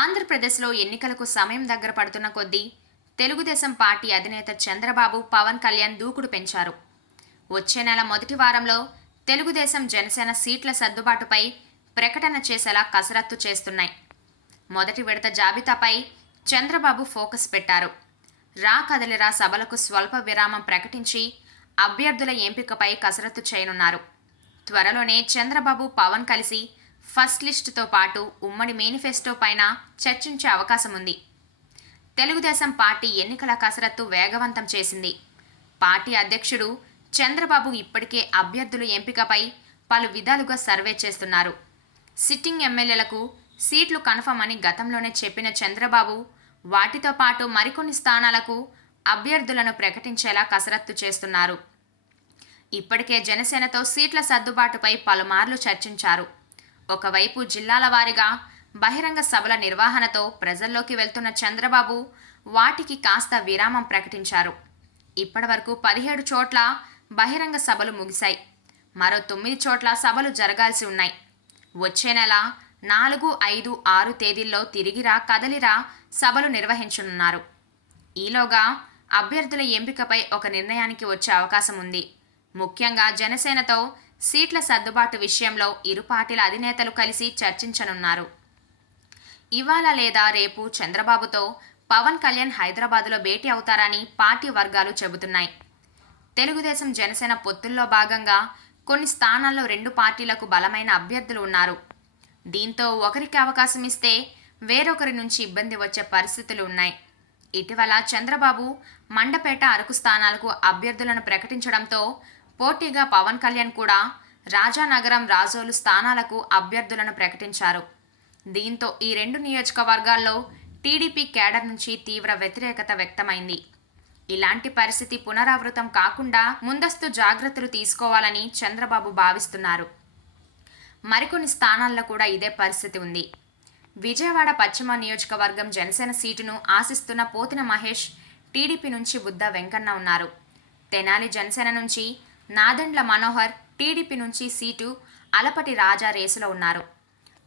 ఆంధ్రప్రదేశ్లో ఎన్నికలకు సమయం దగ్గర పడుతున్న కొద్దీ తెలుగుదేశం పార్టీ అధినేత చంద్రబాబు పవన్ కళ్యాణ్ దూకుడు పెంచారు. వచ్చే నెల మొదటి వారంలో తెలుగుదేశం జనసేన సీట్ల సర్దుబాటుపై ప్రకటన చేసేలా కసరత్తు చేస్తున్నాయి. మొదటి విడత జాబితాపై చంద్రబాబు ఫోకస్ పెట్టారు. రా కదలిరా సభలకు స్వల్ప విరామం ప్రకటించి అభ్యర్థుల ఎంపికపై కసరత్తు చేయనున్నారు. త్వరలోనే చంద్రబాబు పవన్ కలిసి ఫస్ట్ లిస్టుతో పాటు ఉమ్మడి మేనిఫెస్టో పైన చర్చించే అవకాశం ఉంది. తెలుగుదేశం పార్టీ ఎన్నికల కసరత్తు వేగవంతం చేసింది. పార్టీ అధ్యక్షుడు చంద్రబాబు ఇప్పటికే అభ్యర్థుల ఎంపికపై పలు విధాలుగా సర్వే చేస్తున్నారు. సిట్టింగ్ ఎమ్మెల్యేలకు సీట్లు కన్ఫర్మ్ అని గతంలోనే చెప్పిన చంద్రబాబు వాటితో పాటు మరికొన్ని స్థానాలకు అభ్యర్థులను ప్రకటించేలా కసరత్తు చేస్తున్నారు. ఇప్పటికే జనసేనతో సీట్ల సర్దుబాటుపై పలుమార్లు చర్చించారు. ఒకవైపు జిల్లాల వారీగా బహిరంగ సభల నిర్వహణతో ప్రజల్లోకి వెళ్తున్న చంద్రబాబు వాటికి కాస్త విరామం ప్రకటించారు. ఇప్పటివరకు 17 చోట్ల బహిరంగ సభలు ముగిశాయి. మరో 9 చోట్ల సభలు జరగాల్సి ఉన్నాయి. వచ్చే నెల 4, 5, 6 తేదీల్లో తిరిగిరా కదలిరా సభలు నిర్వహించనున్నారు. ఈలోగా అభ్యర్థుల ఎంపికపై ఒక నిర్ణయానికి వచ్చే అవకాశం ఉంది. ముఖ్యంగా జనసేనతో సీట్ల సర్దుబాటు విషయంలో ఇరు పార్టీల అధినేతలు కలిసి చర్చించనున్నారు. ఇవాళ లేదా రేపు చంద్రబాబుతో పవన్ కళ్యాణ్ హైదరాబాద్లో భేటీ అవుతారని పార్టీ వర్గాలు చెబుతున్నాయి. తెలుగుదేశం జనసేన పొత్తుల్లో భాగంగా కొన్ని స్థానాల్లో రెండు పార్టీలకు బలమైన అభ్యర్థులు ఉన్నారు. దీంతో ఒకరికి అవకాశం ఇస్తే వేరొకరి నుంచి ఇబ్బంది వచ్చే పరిస్థితులు ఉన్నాయి. ఇటీవల చంద్రబాబు మండపేట, అరకు స్థానాలకు అభ్యర్థులను ప్రకటించడంతో పోటీగా పవన్ కళ్యాణ్ కూడా రాజానగరం, రాజోలు స్థానాలకు అభ్యర్థులను ప్రకటించారు. దీంతో ఈ రెండు నియోజకవర్గాల్లో టీడీపీ కేడర్ నుంచి తీవ్ర వ్యతిరేకత వ్యక్తమైంది. ఇలాంటి పరిస్థితి పునరావృతం కాకుండా ముందస్తు జాగ్రత్తలు తీసుకోవాలని చంద్రబాబు భావిస్తున్నారు. మరికొన్ని స్థానాల్లో కూడా ఇదే పరిస్థితి ఉంది. విజయవాడ పశ్చిమ నియోజకవర్గం జనసేన సీటును ఆశిస్తున్న పోతిన మహేష్ టీడీపీ నుంచి బుద్ధ వెంకన్న ఉన్నారు. తెనాలి జనసేన నుంచి నాదెండ్ల మనోహర్, టీడీపీ నుంచి సీటు అలపటి రాజా రేసులో ఉన్నారు.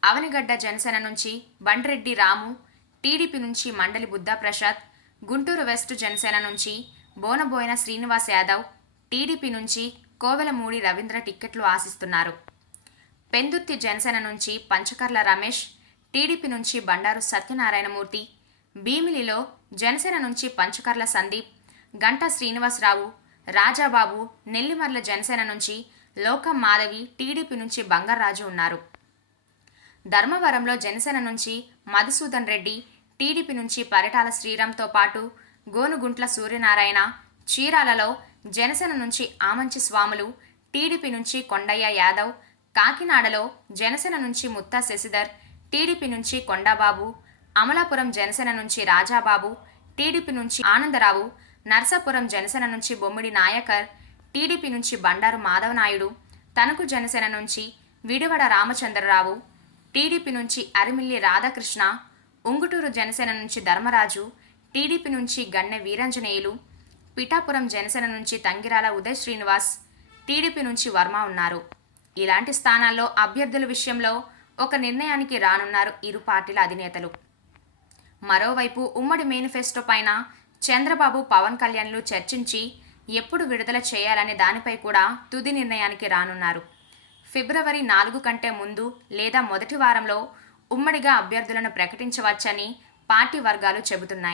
అవనిగడ్డ జనసేన నుంచి బండ్రెడ్డి రాము, టీడీపీ నుంచి మండలి బుద్ధప్రసాద్, గుంటూరు వెస్ట్ జనసేన నుంచి బోనబోయిన శ్రీనివాస్ యాదవ్, టీడీపీ నుంచి కోవెలమూడి రవీంద్ర టిక్కెట్లు ఆశిస్తున్నారు. పెందుర్తి జనసేన నుంచి పంచకర్ల రమేష్, టీడీపీ నుంచి బండారు సత్యనారాయణమూర్తి, భీమిలిలో జనసేన నుంచి పంచకర్ల సందీప్, గంటా శ్రీనివాసరావు, రాజాబాబు, నెల్లిమర్ల జనసేన నుంచి లోకం మాధవి, టీడీపీ నుంచి బంగారాజు ఉన్నారు. ధర్మవరంలో జనసేన నుంచి మధుసూదన్ రెడ్డి, టీడీపీ నుంచి పరిటాల శ్రీరామ్తో పాటు గోనుగుంట్ల సూర్యనారాయణ, చీరాలలో జనసేన నుంచి ఆమంచి స్వాములు, టీడీపీ నుంచి కొండయ్య యాదవ్, కాకినాడలో జనసేన నుంచి ముత్తా శశిధర్, టీడీపీ నుంచి కొండాబాబు, అమలాపురం జనసేన నుంచి రాజాబాబు, టీడీపీ నుంచి ఆనందరావు, నర్సాపురం జనసేన నుంచి బొమ్మిడి నాయకర్, టీడీపీ నుంచి బండారు మాధవనాయుడు, తణుకు జనసేన నుంచి విడివడ రామచంద్రరావు, టీడీపీ నుంచి అరిమిల్లి రాధాకృష్ణ, ఉంగుటూరు జనసేన నుంచి ధర్మరాజు, టీడీపీ నుంచి గన్నె వీరంజనేయులు, పిఠాపురం జనసేన నుంచి తంగిరాల ఉదయ్ శ్రీనివాస్, టీడీపీ నుంచి వర్మ ఉన్నారు. ఇలాంటి స్థానాల్లో అభ్యర్థుల విషయంలో ఒక నిర్ణయానికి రానున్నారు ఇరు పార్టీల అధినేతలు. మరోవైపు ఉమ్మడి మేనిఫెస్టో పైన చంద్రబాబు, పవన్ కళ్యాణ్లు చర్చించి ఎప్పుడు విడుదల చేయాలనే దానిపై కూడా తుది నిర్ణయానికి రానున్నారు. ఫిబ్రవరి 4 కంటే ముందు లేదా మొదటి వారంలో ఉమ్మడిగా అభ్యర్థులను ప్రకటించవచ్చని పార్టీ వర్గాలు చెబుతున్నాయి.